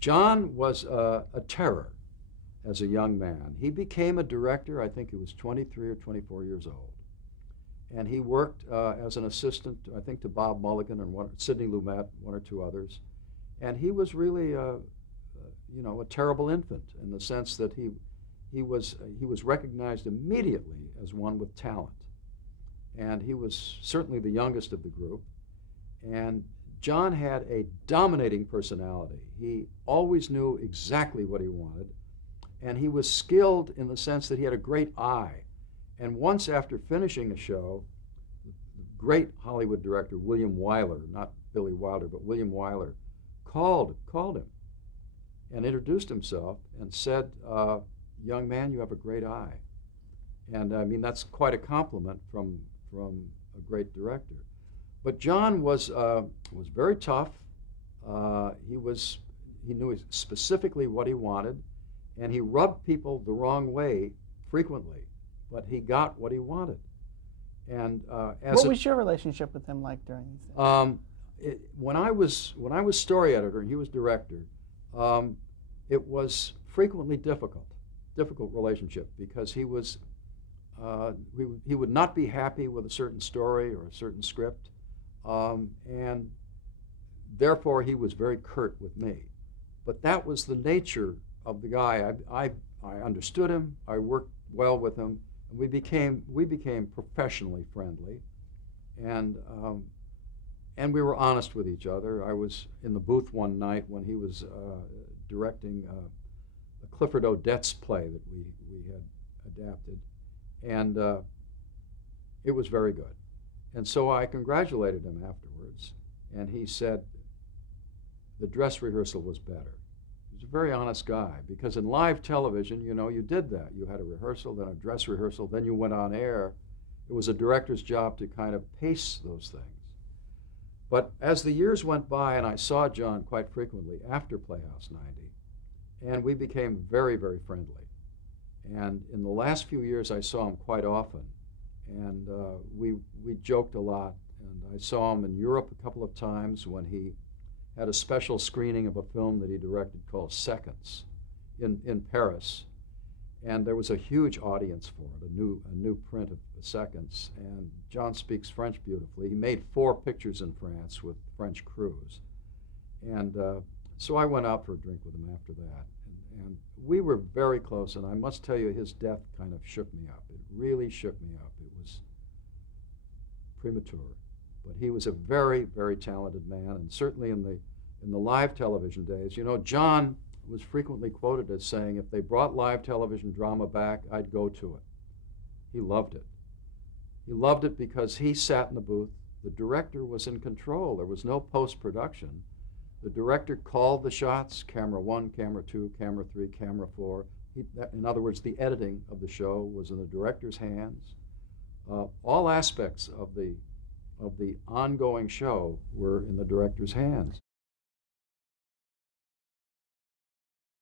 John was a terror as a young man. He became a director, I think he was 23 or 24 years old. And he worked as an assistant, I think, to Bob Mulligan and Sidney Lumet, one or two others. And he was really, a terrible infant in the sense that he was recognized immediately as one with talent. And he was certainly the youngest of the group. And John had a dominating personality. He always knew exactly what he wanted, and he was skilled in the sense that he had a great eye. And once after finishing a show, the great Hollywood director William Wyler, not Billy Wilder, but William Wyler, called him and introduced himself and said, young man, you have a great eye. And I mean, that's quite a compliment from a great director. But John was very tough. He knew specifically what he wanted, and he rubbed people the wrong way frequently, but he got what he wanted. And what was your relationship with him like during these days? When I was story editor and he was director, it was frequently difficult relationship, because he would not be happy with a certain story or a certain script. And therefore he was very curt with me. But that was the nature of the guy. I understood him, I worked well with him, and we became professionally friendly. And we were honest with each other. I was in the booth one night when he was directing a Clifford Odets play that we had adapted, and it was very good. And so I congratulated him afterwards, and he said the dress rehearsal was better. He was a very honest guy, because in live television, you did that. You had a rehearsal, then a dress rehearsal, then you went on air. It was a director's job to kind of pace those things. But as the years went by, and I saw John quite frequently after Playhouse 90, and we became very, very friendly. And in the last few years, I saw him quite often. And we joked a lot, and I saw him in Europe a couple of times when he had a special screening of a film that he directed called Seconds in Paris, and there was a huge audience for it, a new print of Seconds, and John speaks French beautifully. He made 4 pictures in France with French crews, and so I went out for a drink with him after that, and we were very close, and I must tell you, his death kind of shook me up. It really shook me up. It was premature, but he was a very, very talented man, and certainly in the live television days, John was frequently quoted as saying, if they brought live television drama back, I'd go to it. He loved it. He loved it because he sat in the booth. The director was in control. There was no post-production. The director called the shots, camera 1, camera 2, camera 3, camera 4. In other words, the editing of the show was in the director's hands. All aspects of the ongoing show were in the director's hands.